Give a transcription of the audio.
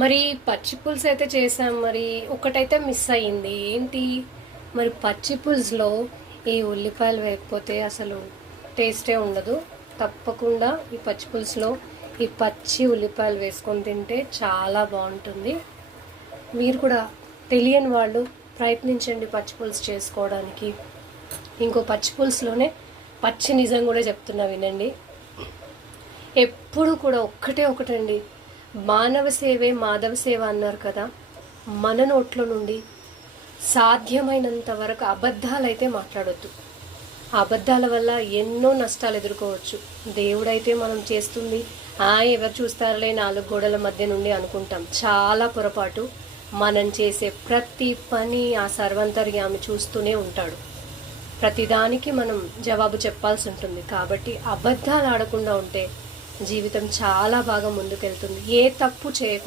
మరి పచ్చి పులుసు అయితే చేసాం. మరి ఒకటైతే మిస్ అయ్యింది. ఏంటి? మరి పచ్చి పులుసులో ఈ ఉల్లిపాయలు వేయకపోతే అసలు టేస్టే ఉండదు. తప్పకుండా ఈ పచ్చి పులుసులో ఈ పచ్చి ఉల్లిపాయలు వేసుకొని తింటే చాలా బాగుంటుంది. మీరు కూడా తెలియని వాళ్ళు ప్రయత్నించండి పచ్చి పులుసు చేసుకోవడానికి. ఇంకో పచ్చి పులుసులోనే పచ్చి నిజం కూడా చెప్తున్నా వినండి. ఎప్పుడు కూడా ఒకటండి, మానవ సేవే మాధవ సేవ అన్నారు కదా. మన నోట్లో నుండి సాధ్యమైనంత వరకు అబద్ధాలైతే మాట్లాడొద్దు. ఆ అబద్ధాల వల్ల ఎన్నో నష్టాలు ఎదుర్కోవచ్చు. దేవుడైతే మనం చేస్తుంది ఎవరు చూస్తారులే 4 గోడల మధ్య నుండి అనుకుంటాం. చాలా పొరపాటు. మనం చేసే ప్రతి పని ఆ సర్వంతర్యామి చూస్తూనే ఉంటాడు. ప్రతిదానికి మనం జవాబు చెప్పాల్సి ఉంటుంది. కాబట్టి అబద్ధాలు ఆడకుండా ఉంటే జీవితం చాలా బాగా ముందుకెళ్తుంది. ఏ తప్పు చేయకుండా